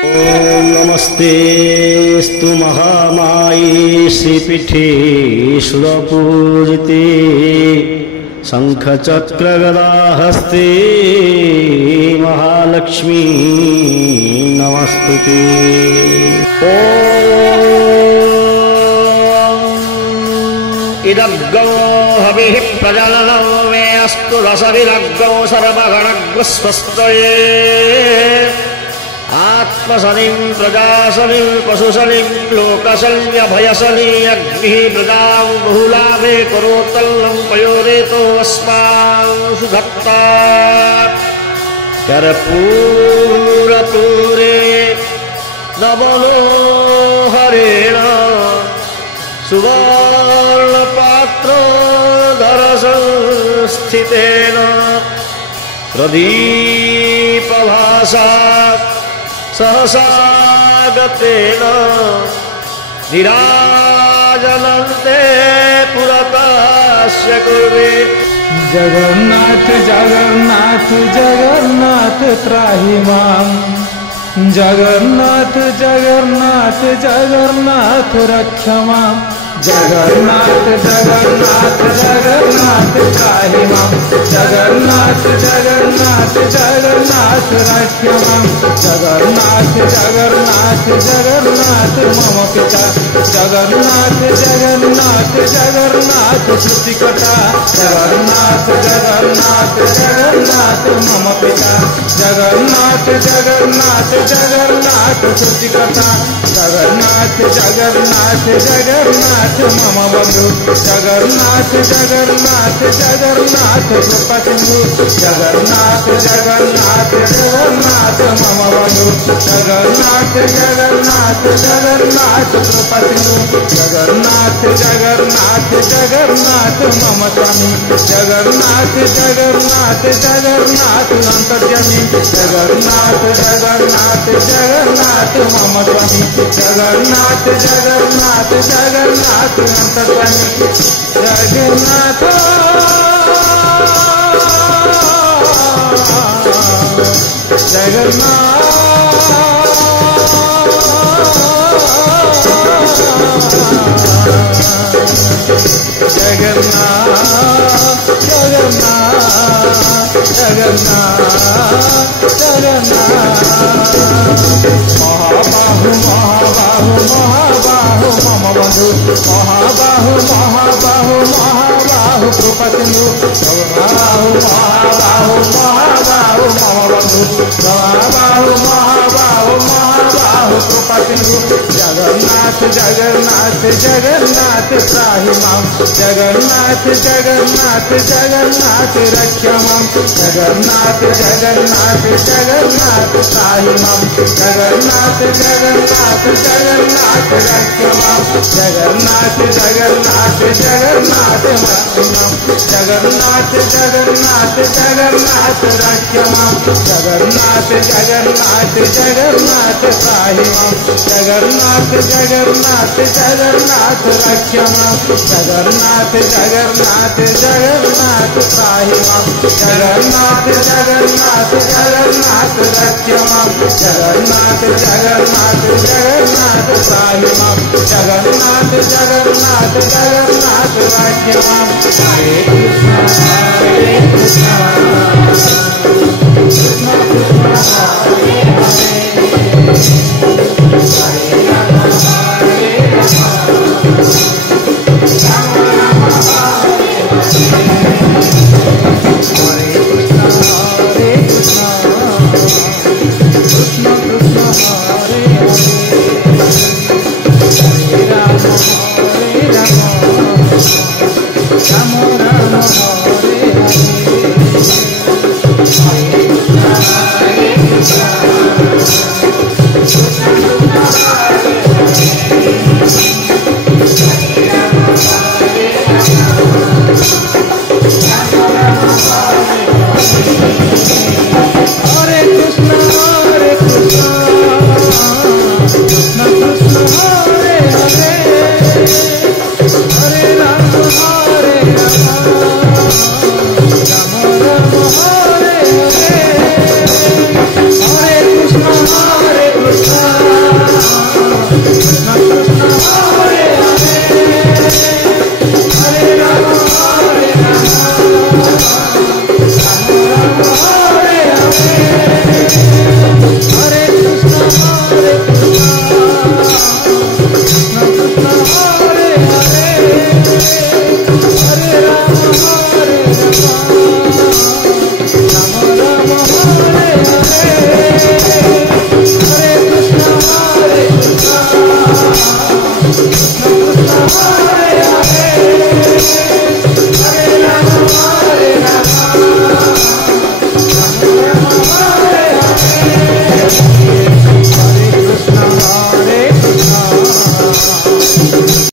ओम नमस्तेस्तु महामाये श्रीपीठे सुरपूजिते शंखचक्रगदाहस्ते महालक्ष्मी नमस्तुते। ओम इदग्गो हविः प्रजननो मे अस्तु रसविदग्गो सर्वगणग्रस्वस्तये आत्मशनिं प्रजाशनिं पशुशनिं लोकशल्यभयशनि अग्निः प्रजां बहुलाभे करोत्तल्लं पयोरेतो अस्मान् सुधत्ता कर्पूरपूरे नवलोहरेण सुवर्णपात्रोदरसंस्थितेन प्रदीपभासा सहसागतेन निराजनन्ते पुरतस्य कुर्वे। जगन्नाथ जगन्नाथ जगन्नाथ त्राहि मां, जगन्नाथ जगन्नाथ जगन्नाथ रक्ष मां। जगन्नाथ जगन्नाथ जगन्नाथ त्राहि मां, जगन्नाथ जगन्नाथ जगन्नाथ रक्ष मां। जगन्नाथ जगन्नाथ जगन्नाथ मम पिता, जगन्नाथ जगन्नाथ जगन्नाथ सृष्टिकर्ता। जगन्नाथ जगन्नाथ जगन्नाथ मम पिता, जगन्नाथ जगन्नाथ जगन्नाथ सृष्टिकर्ता। जगन्नाथ जगन्नाथ जगन्नाथ मम बंधु, जगन्नाथ जगन्नाथ जगन्नाथ कृपासिंधु। जगन्नाथ जगन्नाथ जगन्नाथ मम बंधु, जगन्नाथ जगन्नाथ जगन्नाथ कृपासिंधु। जगन्नाथ जगन्नाथ जगन्नाथ मम स्वामी, जगन्नाथ जगन्नाथ जगन्नाथ अंतर्यामी। जगन्नाथ जगन्नाथ जगन्नाथ मम स्वामी, जगन्नाथ जगन्नाथ जगन्नाथ अंतर्यामी। जगन्नाथ जगन्नाथ जगन्नाथ जगन्नाथ जगन्नाथ महाबाहु महाबाहु महाबाहु मम बंधु, महाबाहु महाबाहु महाबाहु कृपासिंधु। महाबाहु महाबाहु महाबाहु मम बंधु, महाबाहु महाबाहु महाबाहु कृपासिंधु। जगन्नाथ जगन्नाथ जगन्नाथ त्राहि मां, जगन्नाथ जगन्नाथ जगन्नाथ रक्ष मां। जगन्नाथ जगन्नाथ जगन्नाथ त्राहि मां, जगन्नाथ जगन्नाथ जगन्नाथ रक्ष मां। जगन्नाथ जगन्नाथ जगन्नाथ मत्ति मां, जगन्नाथ जगन्नाथ जगन्नाथ रक्ष मां। जगन्नाथ जगन्नाथ जगन्नाथ त्राहि मां, जगन्नाथ जगन्नाथ जगन्नाथ रक्ष मां। जगन्नाथ जगन्नाथ जगन्नाथ त्राहि मां, जगन्नाथ जगन्नाथ जगन्नाथ रक्ष मां। जगन्नाथ जगन्नाथ जगन्नाथ त्राहि मां, जगन्नाथ जगन्नाथ जगन्नाथ रक्ष मां। हरे कृष्ण कृष्ण कृष्ण हरे हरे, हरे राम हरे राम राम हरे हरे। हरे कृष्ण कृष्ण कृष्ण हरे हरे, हरे राम राम राम हरे हरे। हरे कृष्ण